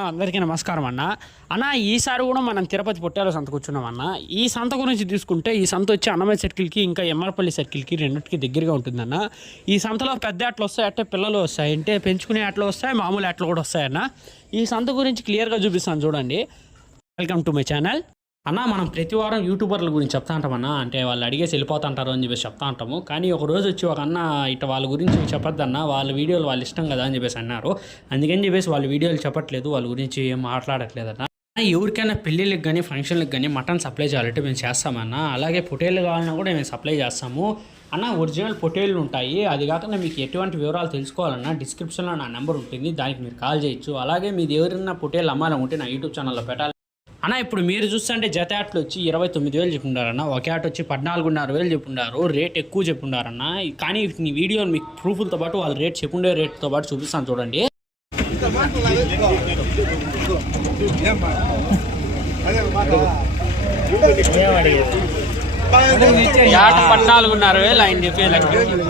అందరికీ నమస్కారం అన్న ఈసారి కూడా మనం తిరుపతి పొట్టాల సంత కూర్చున్నాం అన్న. ఈ సంత గురించి తీసుకుంటే ఈ సంత వచ్చి అన్నమయ్య సర్కిల్కి ఇంకా ఎమ్మరపల్లి సర్కిల్కి రెండింటికి దగ్గరగా ఉంటుందన్న. ఈ సంతలో పెద్ద ఆటలు వస్తాయి, అంటే పిల్లలు వస్తాయి, అంటే పెంచుకునే ఆటలు వస్తాయి, మామూలు ఆటలు కూడా వస్తాయన్న. ఈ సంత గురించి క్లియర్గా చూపిస్తాను చూడండి. వెల్కమ్ టు మై ఛానల్ అన్న. మనం ప్రతి వారం యూట్యూబర్ల గురించి చెప్తా ఉంటామన్నా, అంటే వాళ్ళు అడిగేసి వెళ్ళిపోతుంటారు అని చెప్పేసి చెప్తా ఉంటాము. కానీ ఒక రోజు వచ్చి ఒక అన్న ఇట్లా వాళ్ళ గురించి చెప్పొద్దన్న, వాళ్ళ వీడియోలు వాళ్ళు ఇష్టం కదా అని చెప్పేసి అన్నారు. అందుకని చెప్పేసి వాళ్ళ వీడియోలు చెప్పట్లేదు, వాళ్ళ గురించి ఏం మాట్లాడట్లేదన్న. ఎవరికైనా పెళ్ళిళ్ళకి కానీ ఫంక్షన్లకు కానీ మటన్ సప్లై చేయాలంటే మేము చేస్తామన్నా. అలాగే పొటేళ్ళు కావాలన్నా కూడా మేము సప్లై చేస్తాము అన్న. ఒరిజినల్ పొటేళ్ళు ఉంటాయి. అది కాకుండా మీకు ఎటువంటి వివరాలు తెలుసుకోవాలన్నా డిస్క్రిప్షన్లో నా నెంబర్ ఉంటుంది, దానికి మీరు కాల్ చేయొచ్చు. అలాగే మీది ఎవరైనా పొటేళ్ళు అమ్మాలనుకుంటే నా యూట్యూబ్ ఛానల్లో పెట్టాలి అన్న. ఇప్పుడు మీరు చూస్తుంటే జత ఆటలు వచ్చి 29,000 చెప్పుండారన్న, ఒక ఆట వచ్చి 14,500 చెప్పుండారు. రేట్ ఎక్కువ చెప్పుండారన్న. కానీ ఈ వీడియో మీకు ప్రూఫ్లతో పాటు వాళ్ళ రేట్ చెప్పుండే రేట్తో పాటు చూపిస్తాను చూడండి. ఆట 14,500 ఆయన చెప్పేలా ఉంటాను.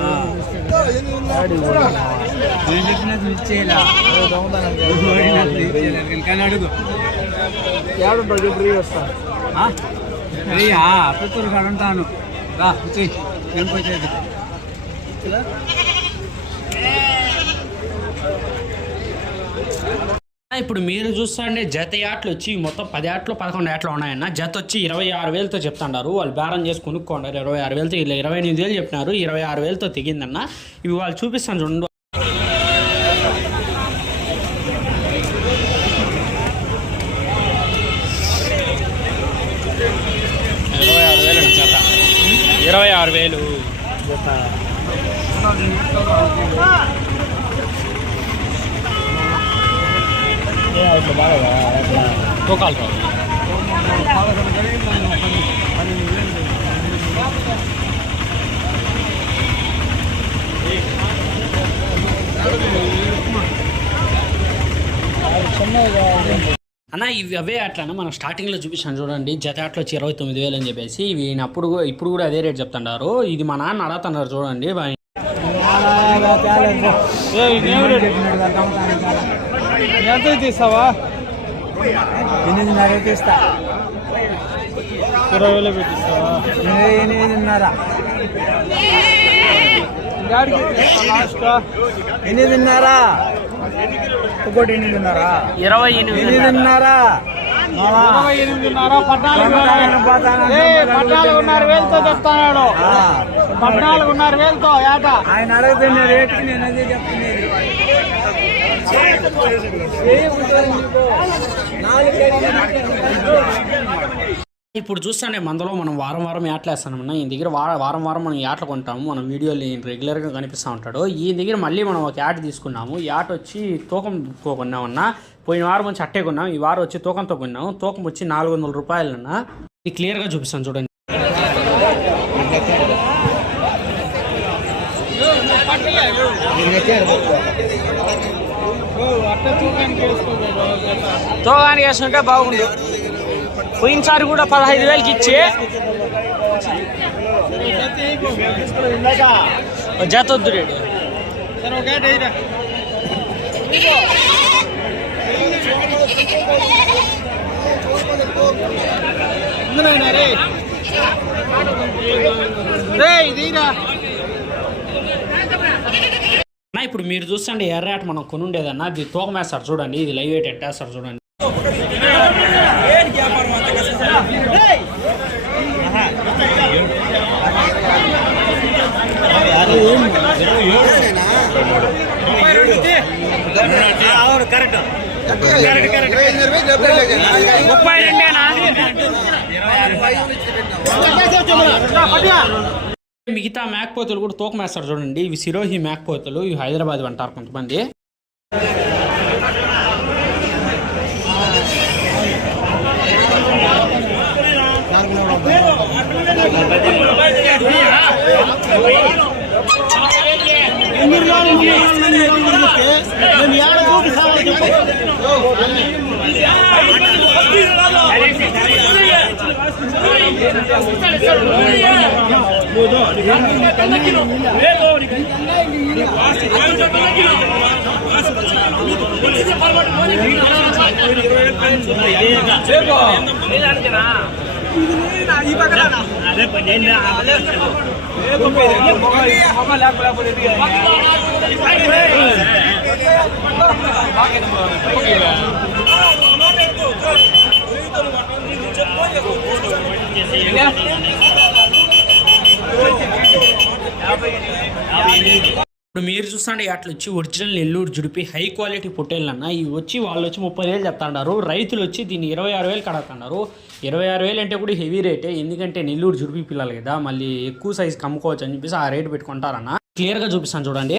ఇప్పుడు మీరు చూస్తుంటే జత ఆటలు వచ్చి మొత్తం 10 ఆటలు 11 ఆటలు ఉన్నాయన్న. జత వచ్చి 26,000తో చెప్తున్నారు. వాళ్ళు బేరం చేసి కొనుక్కోండారు. 26,000తో ఇలా 28,000 చెప్పినారు. 26,000తో తెగిందన్న. ఇవి వాళ్ళు చూపిస్తాను చూడండి. 26,000 జత, 26,000 జత. తూకాలు రావు. అన్న ఇవి అవే అట్లా మనం స్టార్టింగ్లో చూపించాను చూడండి. జత ఆటలు వచ్చి 29,000 అని చెప్పేసి ఇవి ఇప్పుడు కూడా అదే రేట్ చెప్తున్నారు. ఇది మా నాన్న అడుగుతున్నారు చూడండి. ఎంత తీస్తావా? 8,500 తీస్తా. 20,000 పెట్టిస్తావా? 8,500. 8,500. ఒకటి 8,500. 28,500. 14,500 చెప్తాడు. 14,500 ఏట ఆయన అడుగుతున్న రేటుకి నేను అదే చెప్తున్నాను. ఇప్పుడు చూస్తానే మందలో మనం వారం వారం యాట్లు వేస్తామన్నా. ఈ దగ్గర వారం మనం యాట్లు కొంటాము. మనం వీడియోలు రెగ్యులర్గా కనిపిస్తూ ఉంటాడు. ఈ దగ్గర మళ్ళీ మనం ఒక యాట్ తీసుకున్నాము. యాట్ వచ్చి తూకం కొన్నామన్నా. పోయిన వారం వచ్చి అట్టే కొన్నాం, ఈ వారం వచ్చి తూకంతో కొన్నాము. తూకం వచ్చి 400 రూపాయలన్నా. ఇది క్లియర్గా చూపిస్తాను చూడండి. తోగానికి వేసుకుంటే బాగుండు. పోయినసారి కూడా 15,000కి ఇచ్చి జత వద్దు రేటు. ఇప్పుడు మీరు చూస్తుంటే ఎర్రాట మనం కొనుండేదన్నా. ఇది తూకం వేస్తారు చూడండి. ఇది లైవ్ వెయిట్ ఎట్టేస్తారు చూడండి. మిగతా మేకపోతలు కూడా తూకం వేస్తారు చూడండి. ఇవి సిరోహి మేకపోతలు, ఇవి హైదరాబాద్ అంటారు కొంతమంది. Gracias. ఇప్పుడు మీరు చూస్తుంటే అట్లా వచ్చి ఒరిజినల్ నెల్లూరు జుడిపి హై క్వాలిటీ పొట్టేళ్ళన్న ఇవి వచ్చి వాళ్ళు వచ్చి 30,000 చెప్తాండారు. రైతులు వచ్చి దీన్ని 26,000 కడుతున్నారు. 26,000 అంటే కూడా హెవీ రేటే, ఎందుకంటే నెల్లూరు జుడిపి పిల్లలు కదా, మళ్ళీ ఎక్కువ సైజు కమ్ముకోవచ్చు అని చెప్పేసి ఆ రేటు పెట్టుకుంటారన్న. క్లియర్గా చూపిస్తాను చూడండి.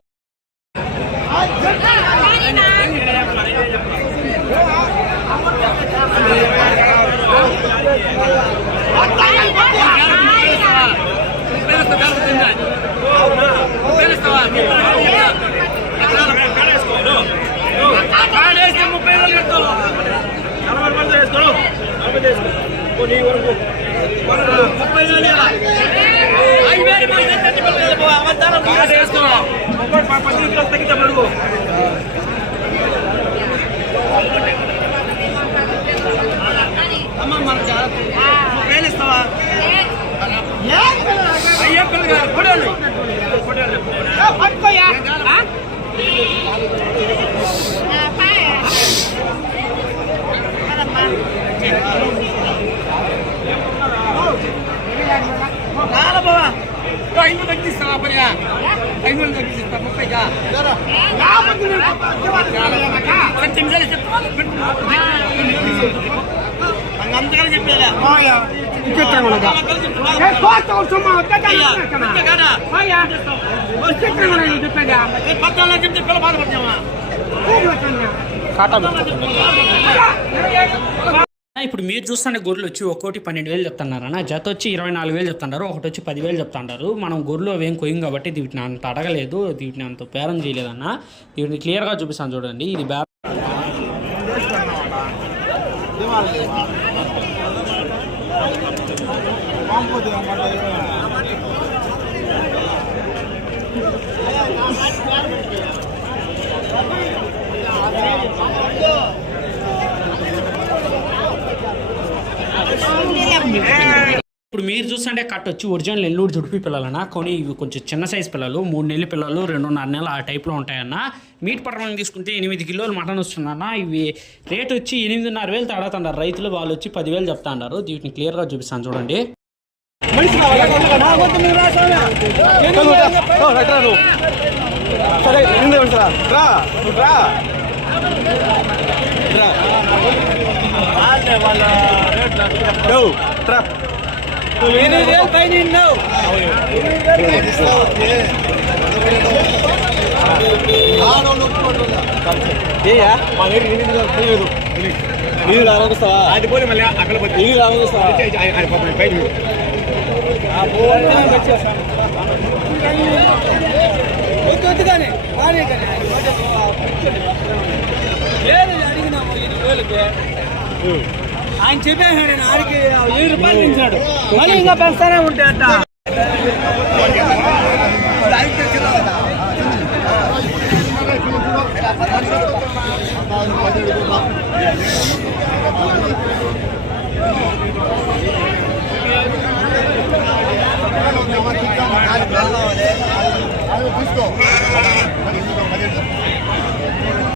ఇప్పుడు మీరు చూస్తున్న గొర్రెలు వచ్చి ఒక్కోటి 12,000 చెప్తున్నారు అన్న. జత వచ్చి 24,000 చెప్తున్నారు, ఒకటి వచ్చి 10,000 చెప్తున్నారు. మనం గొర్రెలు అవేం కొయ్యం కాబట్టి వీటిని అంత అడగలేదు, వీటిని అంత బేరం చేయలేదన్న. వీటిని క్లియర్గా చూపిస్తాను చూడండి. ఇది బేరం ఇప్పుడు మీరు చూస్తుంటే కట్ వచ్చి ఒరిజినల్ నెల్లూరు జుడిపి పిల్లలన్నా, కొన్ని ఇవి కొంచెం చిన్న సైజు పిల్లలు, 3 నెలల పిల్లలు, 2.5 నెలలు ఆ టైప్లో ఉంటాయన్న. మీట్ పరంగా తీసుకుంటే 8 కిలోలు మటన్ వస్తుందన్న. ఇవి రేట్ వచ్చి 8,500 తాడుతున్నారు రైతులు, వాళ్ళు వచ్చి 10,000 చెప్తాండారు. వీటిని క్లియర్గా చూపిస్తాను చూడండి. అది పోయి మళ్ళీ అక్కడ వద్దుగానే అడిగినాము 7,000కి. ఆయన చెప్పేసాడు, నేను ఆడికి 7 రూపాయలు ఇచ్చాడు, మళ్ళీ ఇంకా పెంచుతానే ఉంటే అట్ట